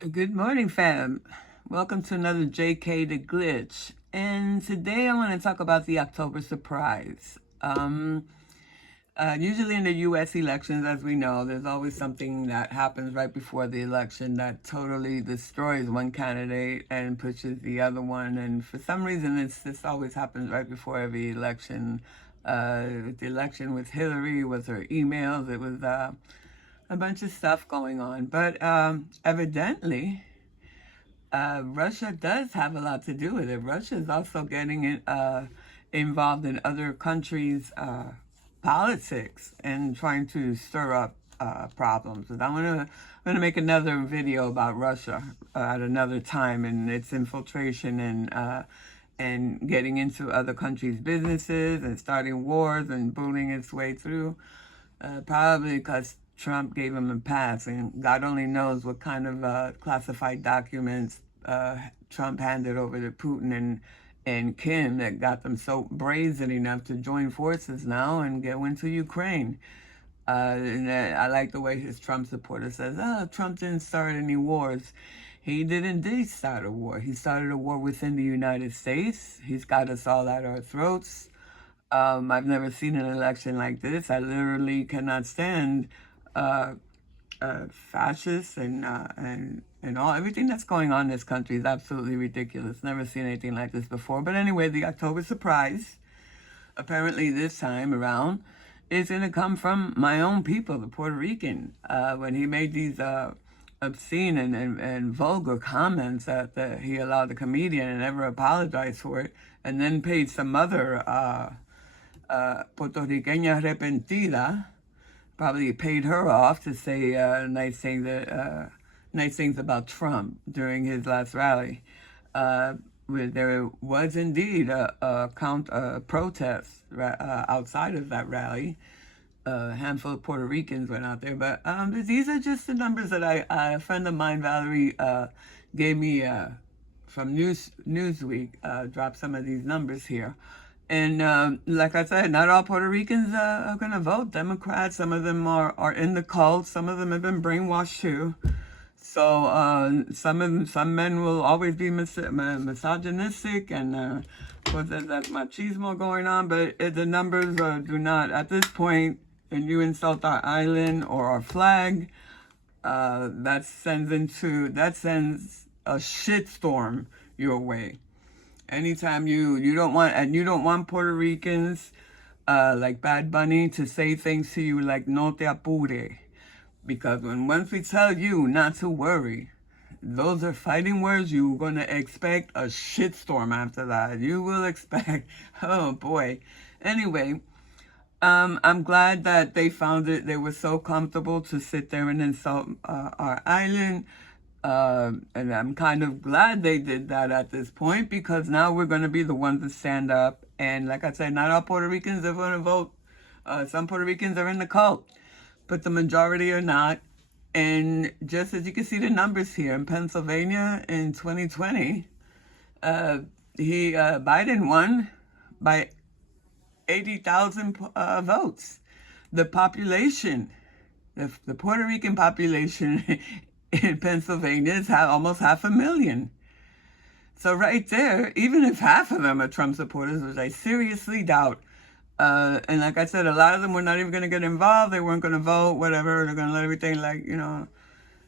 Good morning, fam. Welcome to another JK the Glitch. And today I want to talk about the October surprise. Usually in the U.S. elections, as we know, there's always something that happens right before the election that totally destroys one candidate and pushes the other one. And for some reason, this always happens right before every election. The election with Hillary, with her emails, it was a bunch of stuff going on. But evidently, Russia does have a lot to do with it. Russia is also getting involved in other countries' politics and trying to stir up problems. And I'm gonna make another video about Russia at another time and its infiltration and getting into other countries' businesses and starting wars and bullying its way through. Probably because Trump gave him a pass, and God only knows what kind of classified documents Trump handed over to Putin and Kim that got them so brazen enough to join forces now and go into Ukraine. And I like the way his Trump supporter says, "Oh, Trump didn't start any wars." He did indeed start a war. He started a war within the United States. He's got us all at our throats. I've never seen an election like this. I literally cannot stand uh, fascists and all everything that's going on in this country is absolutely ridiculous. Never seen anything like this before. But anyway, the October surprise, apparently this time around, is going to come from my own people, the Puerto Rican. When he made these obscene and vulgar comments that he allowed the comedian and never apologized for it, and then paid some other Puertorriqueña arrepentida, probably paid her off to say nice things about Trump during his last rally. There was indeed a protest outside of that rally. A handful of Puerto Ricans went out there, but these are just the numbers that a friend of mine, Valerie, gave me from Newsweek. Dropped some of these numbers here. And like I said, not all Puerto Ricans are going to vote Democrat. Some of them are in the cult. Some of them have been brainwashed too. So some men will always be misogynistic and with that machismo going on. But the numbers do not at this point. And you insult our island or our flag, that sends a shitstorm your way. Anytime you don't want Puerto Ricans like Bad Bunny to say things to you like "no te apure," because once we tell you not to worry, those are fighting words. You're gonna expect a shitstorm after that. You will expect, oh boy. Anyway, I'm glad that they found it. They were so comfortable to sit there and insult our island. And I'm kind of glad they did that at this point because now we're going to be the ones to stand up. And like I said, not all Puerto Ricans are going to vote. Some Puerto Ricans are in the cult, but the majority are not. And just as you can see the numbers here in Pennsylvania in 2020, Biden won by 80,000 votes. The population, the Puerto Rican population in Pennsylvania is almost 500,000. So right there, even if half of them are Trump supporters, which I seriously doubt, and like I said, a lot of them were not even going to get involved. They weren't going to vote, whatever. They're going to let everything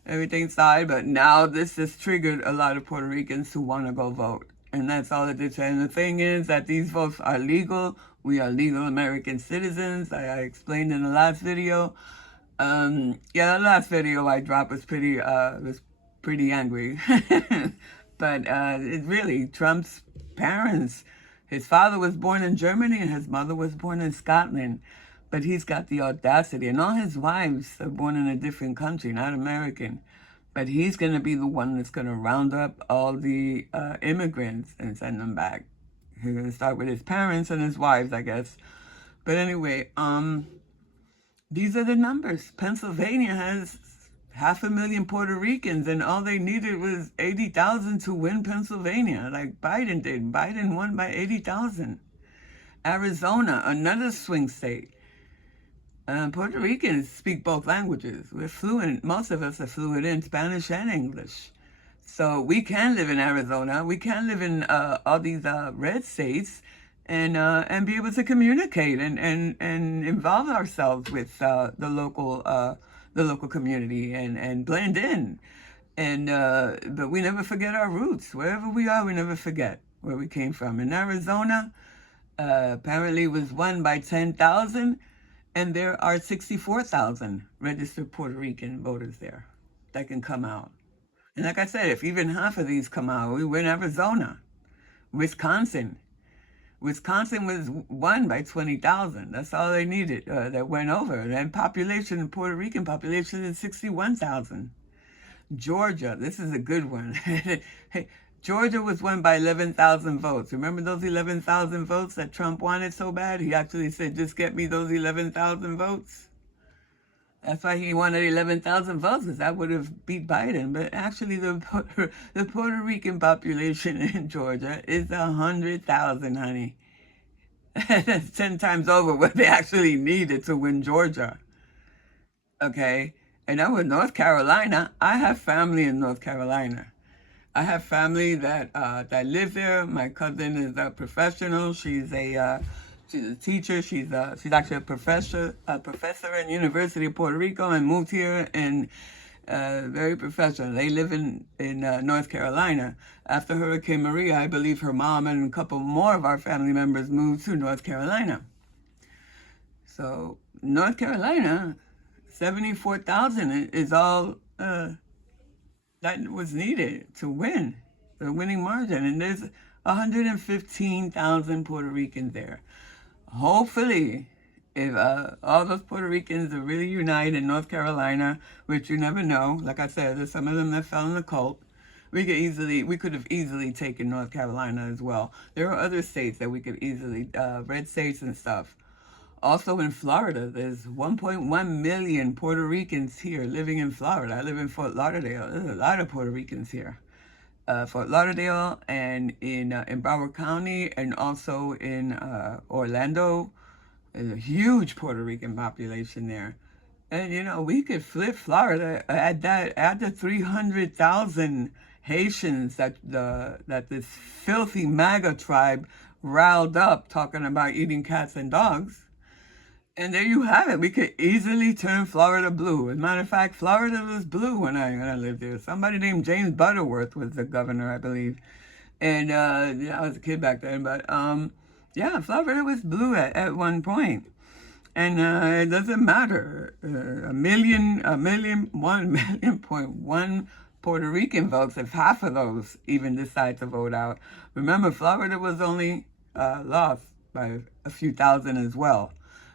everything slide. But now this has triggered a lot of Puerto Ricans who want to go vote. And that's all it did. And the thing is that these votes are legal. We are legal American citizens. I explained in the last video. The last video I dropped was pretty angry. But it really, Trump's parents, his father was born in Germany and his mother was born in Scotland. But he's got the audacity, and all his wives are born in a different country, not American. But he's going to be the one that's going to round up all the immigrants and send them back. He's going to start with his parents and his wives, I guess. But anyway, these are the numbers. Pennsylvania has 500,000 Puerto Ricans, and all they needed was 80,000 to win Pennsylvania, like Biden did. Biden won by 80,000. Arizona, another swing state. Puerto Ricans speak both languages. We're fluent. Most of us are fluent in Spanish and English. So we can live in Arizona. We can live in all these red states, and be able to communicate and involve ourselves with the local community and blend in. And but we never forget our roots. Wherever we are, we never forget where we came from. In Arizona, apparently was won by 10,000, and there are 64,000 registered Puerto Rican voters there that can come out. And like I said, if even half of these come out, we win Arizona. Wisconsin. Wisconsin was won by 20,000. That's all they needed that went over. And population, Puerto Rican population is 61,000. Georgia, this is a good one. Hey, Georgia was won by 11,000 votes. Remember those 11,000 votes that Trump wanted so bad? He actually said, just get me those 11,000 votes. That's why he wanted 11,000 votes, because that would have beat Biden. But actually, the Puerto Rican population in Georgia is 100,000, honey. That's 10 times over what they actually needed to win Georgia. Okay? And that was North Carolina. I have family in North Carolina. I have family that live there. My cousin is a professional. She's a teacher. She's actually a professor in University of Puerto Rico, and moved here, and very professional. They live in North Carolina. After Hurricane Maria, I believe her mom and a couple more of our family members moved to North Carolina. So North Carolina, 74,000 is all that was needed to win, the winning margin. And there's 115,000 Puerto Ricans there. Hopefully, if all those Puerto Ricans are really united in North Carolina, which you never know, like I said, there's some of them that fell in the cult. We could have easily taken North Carolina as well. There are other states that we could easily, red states and stuff. Also in Florida, there's 1.1 million Puerto Ricans here living in Florida. I live in Fort Lauderdale. There's a lot of Puerto Ricans here. Fort Lauderdale, and in Broward County, and also in Orlando. There's a huge Puerto Rican population there. And we could flip Florida, add the 300,000 Haitians that this filthy MAGA tribe riled up, talking about eating cats and dogs. And there you have it. We could easily turn Florida blue. As a matter of fact, Florida was blue when I lived there. Somebody named James Butterworth was the governor, I believe. And yeah, I was a kid back then. But yeah, Florida was blue at one point. And it doesn't matter. 1 million.1 Puerto Rican votes, if half of those even decide to vote out. Remember, Florida was only lost by a few thousand as well.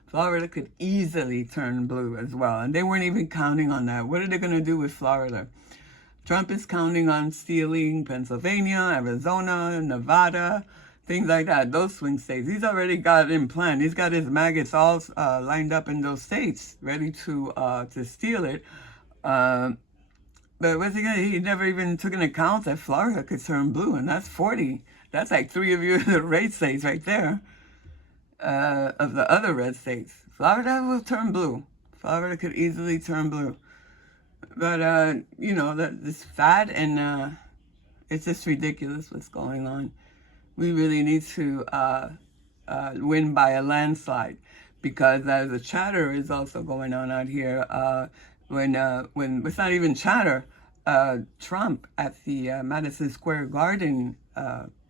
Florida could easily turn blue as well. And they weren't even counting on that. What are they going to do with Florida? Trump is counting on stealing Pennsylvania, Arizona, Nevada, things like that. Those swing states. He's already got it in plan. He's got his maggots all lined up in those states, ready to steal it. But what's he going to do? He never even took into account that Florida could turn blue. And that's 40. That's like 3 of your red states right there. Of the other red states. Florida will turn blue. Florida could easily turn blue. But, this fad, and it's just ridiculous what's going on. We really need to win by a landslide, because the chatter is also going on out here. When it's not even chatter, Trump at the Madison Square Garden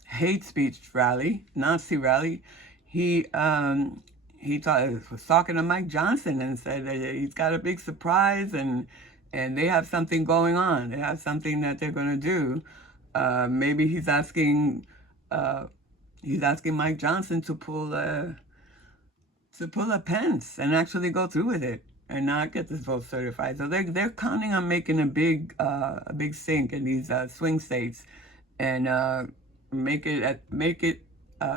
hate speech rally, Nazi rally, he was talking to Mike Johnson and said that he's got a big surprise, and they have something going on. They have something that they're going to do. Maybe he's asking Mike Johnson to pull a Pence and actually go through with it and not get this vote certified. So they're counting on making a big sink in these swing states, and make it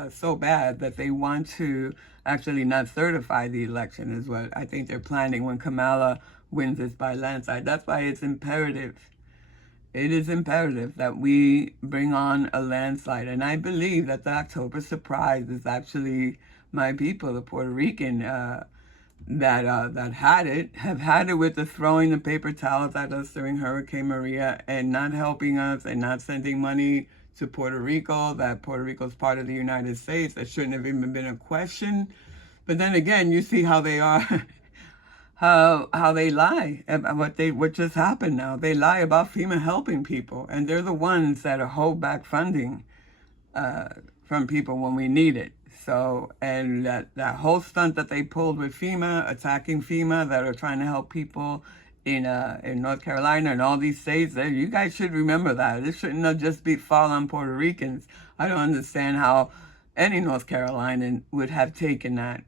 so bad that they want to actually not certify the election, is what I think they're planning when Kamala wins this by landslide. That's why it's imperative. It is imperative that we bring on a landslide. And I believe that the October surprise is actually my people, the Puerto Rican that had it have had it with the throwing the paper towels at us during Hurricane Maria and not helping us and not sending money to Puerto Rico. That Puerto Rico is part of the United States. That shouldn't have even been a question. But then again, you see how they are, how they lie about what just happened. Now they lie about FEMA helping people, and they're the ones that hold back funding from people when we need it. So, and that whole stunt that they pulled with FEMA, attacking FEMA, that are trying to help people in North Carolina and all these states, you guys should remember that. This shouldn't have just be fall on Puerto Ricans. I don't understand how any North Carolinian would have taken that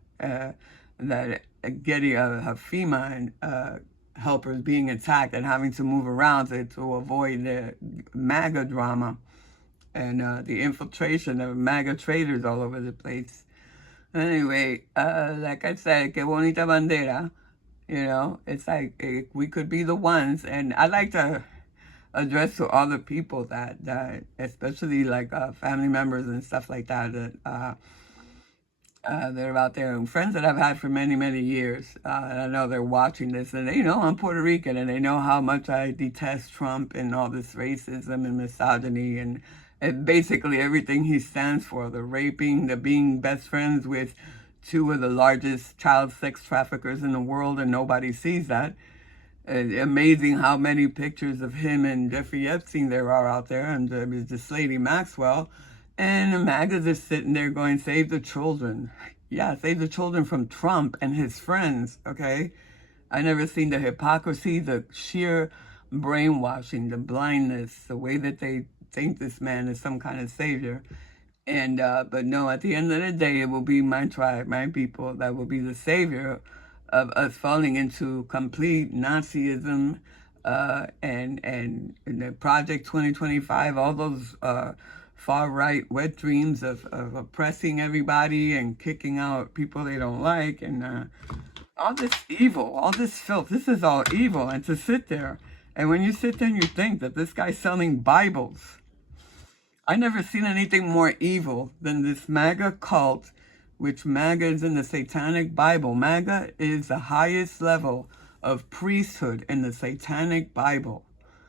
getting FEMA and helpers being attacked and having to move around to avoid the MAGA drama and the infiltration of MAGA traders all over the place. Anyway, like I said, que bonita bandera. You know, it's like we could be the ones, and I like to address to other people that especially like family members and stuff like that are out there, and friends that I've had for many, many years. And I know they're watching this, and they know I'm Puerto Rican, and they know how much I detest Trump and all this racism and misogyny and basically everything he stands for, the raping, the being best friends with two of the largest child sex traffickers in the world, and nobody sees that. Amazing how many pictures of him and Jeffrey Epstein there are out there, and this lady Maxwell. And the MAGAs are sitting there going, save the children. Yeah, save the children from Trump and his friends, okay? I never seen the hypocrisy, the sheer brainwashing, the blindness, the way that they think this man is some kind of savior. And but no, at the end of the day, it will be my tribe, my people, that will be the savior of us falling into complete Nazism, and the Project 2025, all those far right wet dreams of oppressing everybody and kicking out people they don't like, and all this evil, all this filth. This is all evil, and to sit there, and when you sit there and you think that this guy's selling Bibles. I never seen anything more evil than this MAGA cult, which MAGA is in the Satanic Bible. MAGA is the highest level of priesthood in the Satanic Bible.